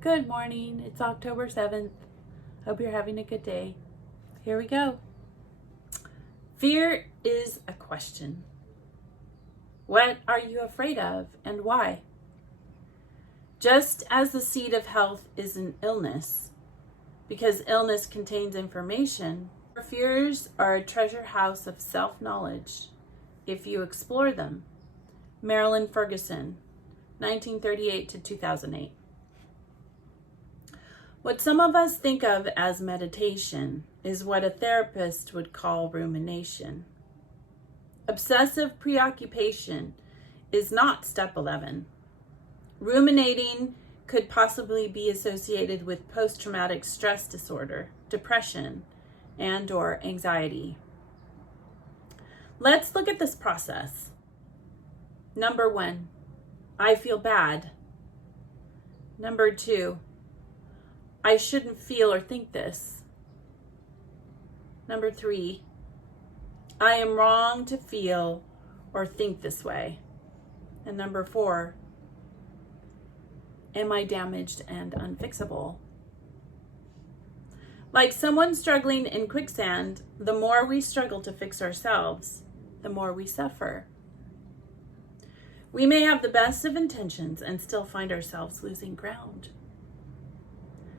Good morning. It's October 7th. Hope you're having a good day. Here we go. Fear is a question. What are you afraid of and why? Just as the seed of health is an illness, because illness contains information, our fears are a treasure house of self-knowledge if you explore them. Marilyn Ferguson, 1938 to 2008. What some of us think of as meditation is what a therapist would call rumination. Obsessive preoccupation is not step 11. Ruminating could possibly be associated with post-traumatic stress disorder, depression, and/or anxiety. Let's look at this process. Number 1, I feel bad. Number 2, I shouldn't feel or think this. Number 3, I am wrong to feel or think this way. And number 4, am I damaged and unfixable? Like someone struggling in quicksand, the more we struggle to fix ourselves, the more we suffer. We may have the best of intentions and still find ourselves losing ground.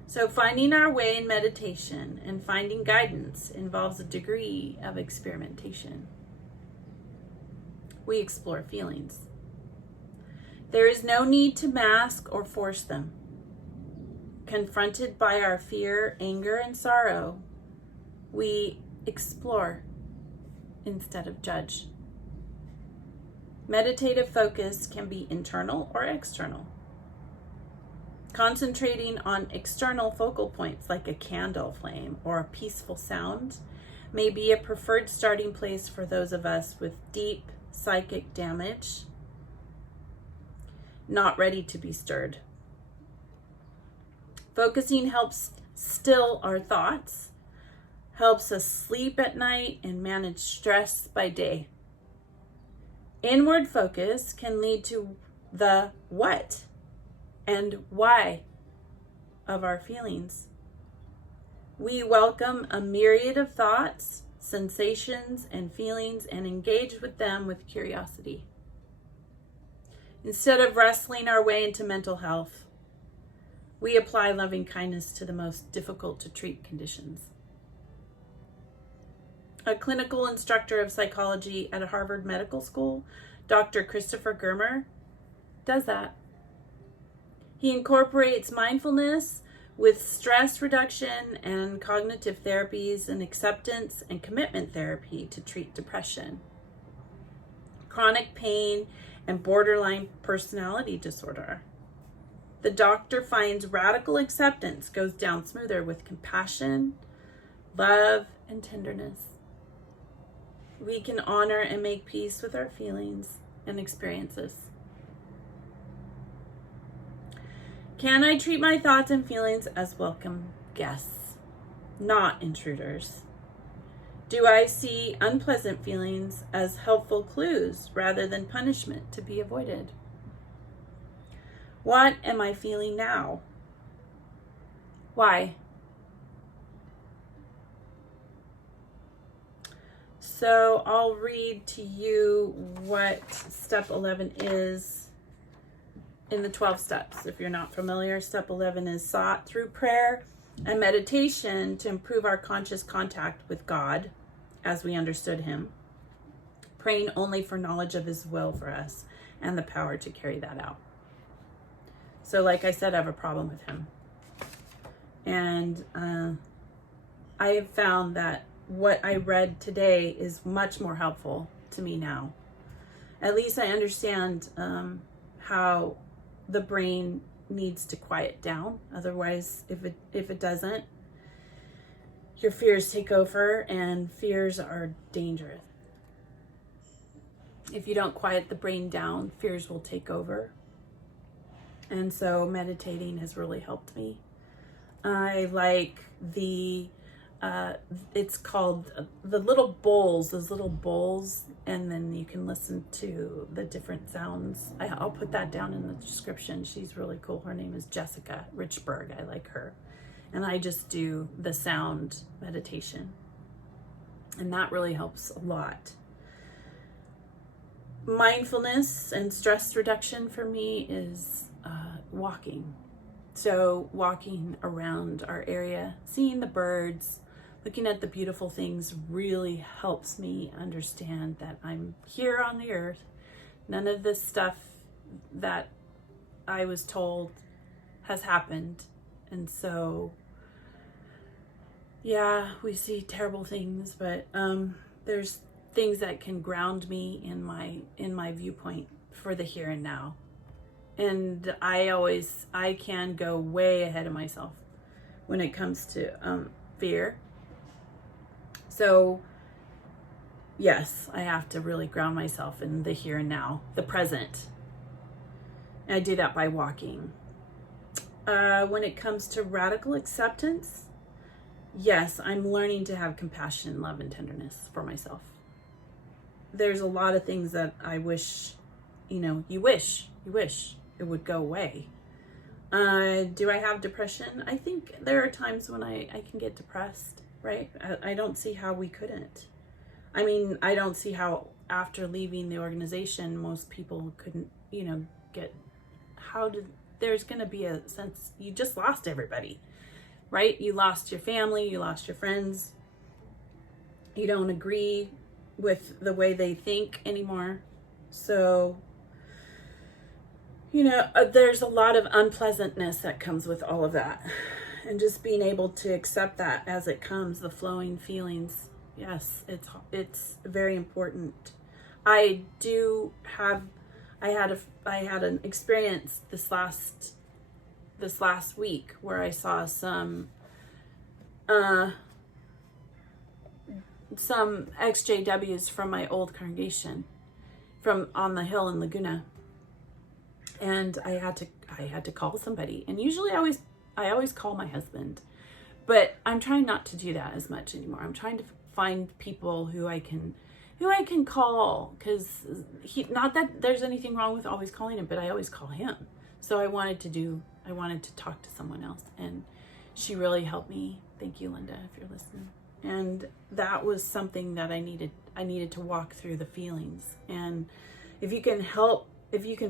So finding our way in meditation and finding guidance involves a degree of experimentation. We explore feelings. There is no need to mask or force them. Confronted by our fear, anger, and sorrow, we explore instead of judge. Meditative focus can be internal or external. Concentrating on external focal points like a candle flame or a peaceful sound may be a preferred starting place for those of us with deep psychic damage, not ready to be stirred. Focusing helps still our thoughts, helps us sleep at night and manage stress by day. Inward focus can lead to the what and why of our feelings. We welcome a myriad of thoughts, sensations, and feelings and engage with them with curiosity. Instead of wrestling our way into mental health, we apply loving kindness to the most difficult to treat conditions. A clinical instructor of psychology at a Harvard Medical School, Dr. Christopher Germer, does that. He incorporates mindfulness with stress reduction and cognitive therapies and acceptance and commitment therapy to treat depression, chronic pain, and borderline personality disorder. The doctor finds radical acceptance goes down smoother with compassion, love, and tenderness. We can honor and make peace with our feelings and experiences. Can I treat my thoughts and feelings as welcome guests, not intruders? Do I see unpleasant feelings as helpful clues rather than punishment to be avoided? What am I feeling now? Why? So I'll read to you what step 11 is in the 12 steps. If you're not familiar, step 11 is sought through prayer and meditation to improve our conscious contact with God as we understood Him, praying only for knowledge of His will for us and the power to carry that out. So like I said, I have a problem with Him. And I have found that what I read today is much more helpful to me now. At least I understand how the brain needs to quiet down. Otherwise, if it doesn't, your fears take over, and fears are dangerous. If you don't quiet the brain down, fears will take over. And so meditating has really helped me. I like the it's called the little bowls, those little bowls, and then you can listen to the different sounds. I'll put that down in the description. She's really cool. Her name is Jessica Richberg. I like her. And I just do the sound meditation. And that really helps a lot. Mindfulness and stress reduction for me is walking. So walking around our area, seeing the birds, looking at the beautiful things really helps me understand that I'm here on the earth. None of this stuff that I was told has happened. And so, yeah, we see terrible things, but there's things that can ground me in my viewpoint for the here and now. And I can go way ahead of myself when it comes to fear. So yes, I have to really ground myself in the here and now, the present. And I do that by walking. When it comes to radical acceptance, yes, I'm learning to have compassion, love, and tenderness for myself. There's a lot of things that I wish, you wish it would go away. Do I have depression? I think there are times when I can get depressed, right? I don't see how we couldn't. I mean, I don't see how after leaving the organization, most people couldn't, there's going to be a sense, you just lost everybody, right? You lost your family, you lost your friends. You don't agree with the way they think anymore. So, there's a lot of unpleasantness that comes with all of that. And just being able to accept that as it comes, the flowing feelings. Yes, it's very important. I had an experience this last week where I saw some ExJWs from my old congregation from on the hill in Laguna. And I had to call somebody. And usually I always call my husband. But I'm trying not to do that as much anymore. I'm trying to find people who I can call, because not that there's anything wrong with always calling him, but I always call him. So I wanted to talk to someone else, and she really helped me. Thank you, Linda, if you're listening. And that was something that I needed to walk through the feelings. And if you can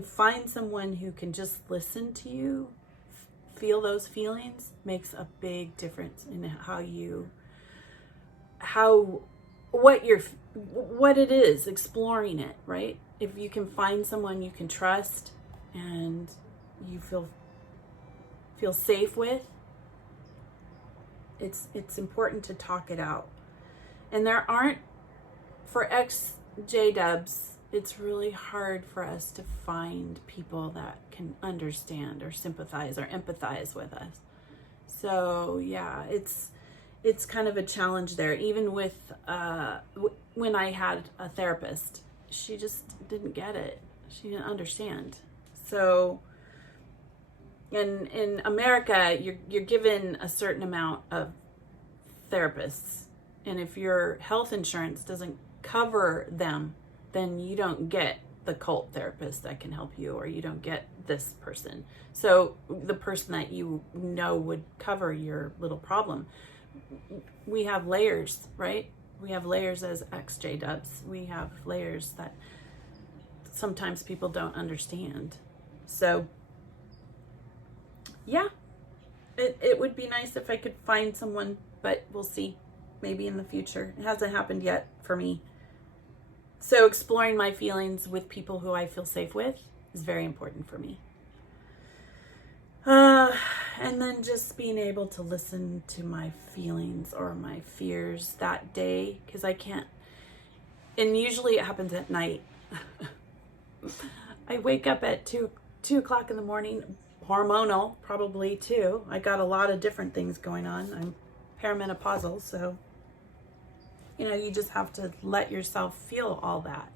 find someone who can just listen to you, feel those feelings, makes a big difference in what it is, exploring it, right? If you can find someone you can trust and you feel safe with, it's important to talk it out. And for ex-JWs, it's really hard for us to find people that can understand or sympathize or empathize with us. So yeah, it's kind of a challenge there. Even with when I had a therapist, she just didn't get it. She didn't understand. So in America, you're given a certain amount of therapists, and if your health insurance doesn't cover them, then you don't get the cult therapist that can help you, or you don't get this person. So the person that would cover your little problem. We have layers, right? We have layers as ex-JWs. We have layers that sometimes people don't understand. So yeah, it would be nice if I could find someone, but we'll see. Maybe in the future. It hasn't happened yet for me. So exploring my feelings with people who I feel safe with is very important for me. And then just being able to listen to my feelings or my fears that day, because I can't, and usually it happens at night. I wake up at 2 o'clock in the morning, hormonal probably too. I got a lot of different things going on. I'm perimenopausal, so you just have to let yourself feel all that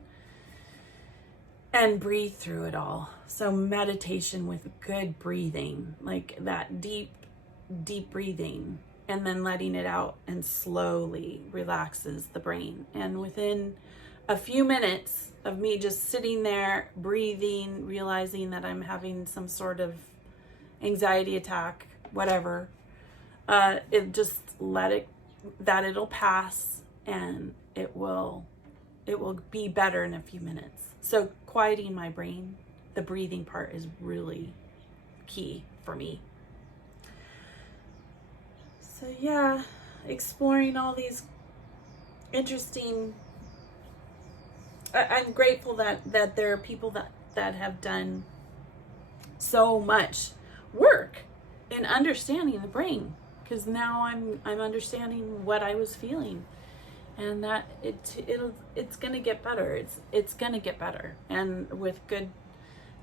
and breathe through it all. So meditation with good breathing, like that deep breathing, and then letting it out, and slowly relaxes the brain. And within a few minutes of me just sitting there, breathing, realizing that I'm having some sort of anxiety attack, whatever, it just it'll pass, and it will be better in a few minutes. So quieting my brain, the breathing part is really key for me. So yeah, exploring all these interesting, I'm grateful that there are people that have done so much work in understanding the brain, because now I'm understanding what I was feeling, and that it's gonna get better. It's gonna get better, and with good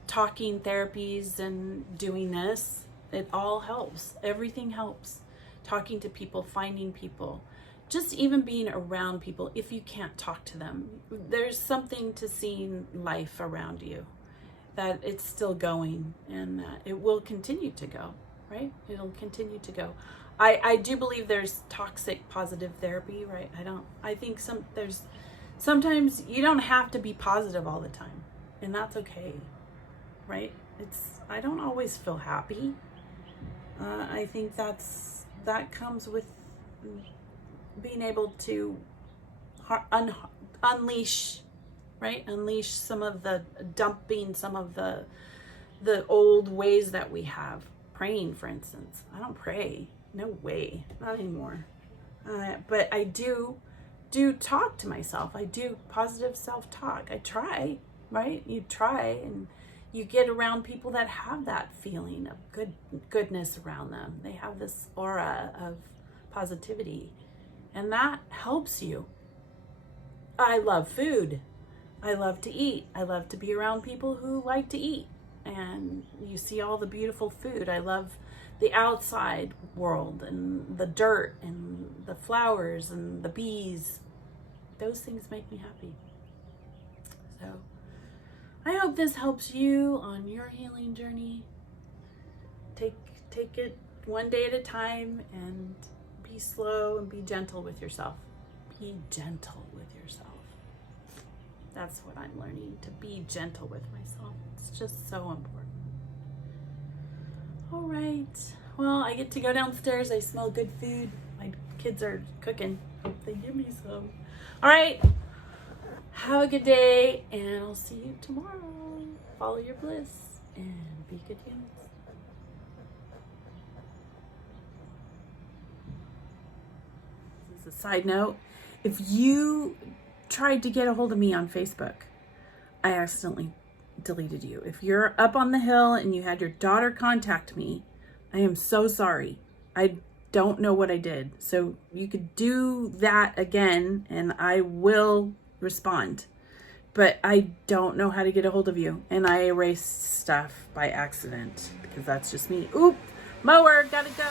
talking therapies and doing this, it all helps. Everything helps. Talking to people, finding people, just even being around people. If you can't talk to them, there's something to seeing life around you, that it's still going, and that it will continue to go, right? It'll continue to go. I do believe there's toxic positive therapy, right? I think sometimes you don't have to be positive all the time, and that's okay, right? I don't always feel happy. I think that comes with being able to unleash, right? Unleash some of the old ways that we have. Praying, for instance. I don't pray. No way. Not anymore. But I do talk to myself. I do positive self-talk. I try, right? You try, and you get around people that have that feeling of goodness around them. They have this aura of positivity, and that helps you. I love food. I love to eat. I love to be around people who like to eat, and you see all the beautiful food. I love the outside world, and the dirt, and the flowers, and the bees. Those things make me happy. So I hope this helps you on your healing journey. Take it one day at a time, and be slow and be gentle with yourself. Be gentle with yourself. That's what I'm learning, to be gentle with myself. It's just so important. All right. Well, I get to go downstairs. I smell good food. My kids are cooking. Hope they give me some. All right. Have a good day, and I'll see you tomorrow. Follow your bliss and be good humans. This is a side note. If you tried to get a hold of me on Facebook, I accidentally deleted you. If you're up on the hill and you had your daughter contact me, I am so sorry. I don't know what I did. So you could do that again, and I will respond. But I don't know how to get a hold of you, and I erased stuff by accident, because that's just me. Oop, mower, gotta go.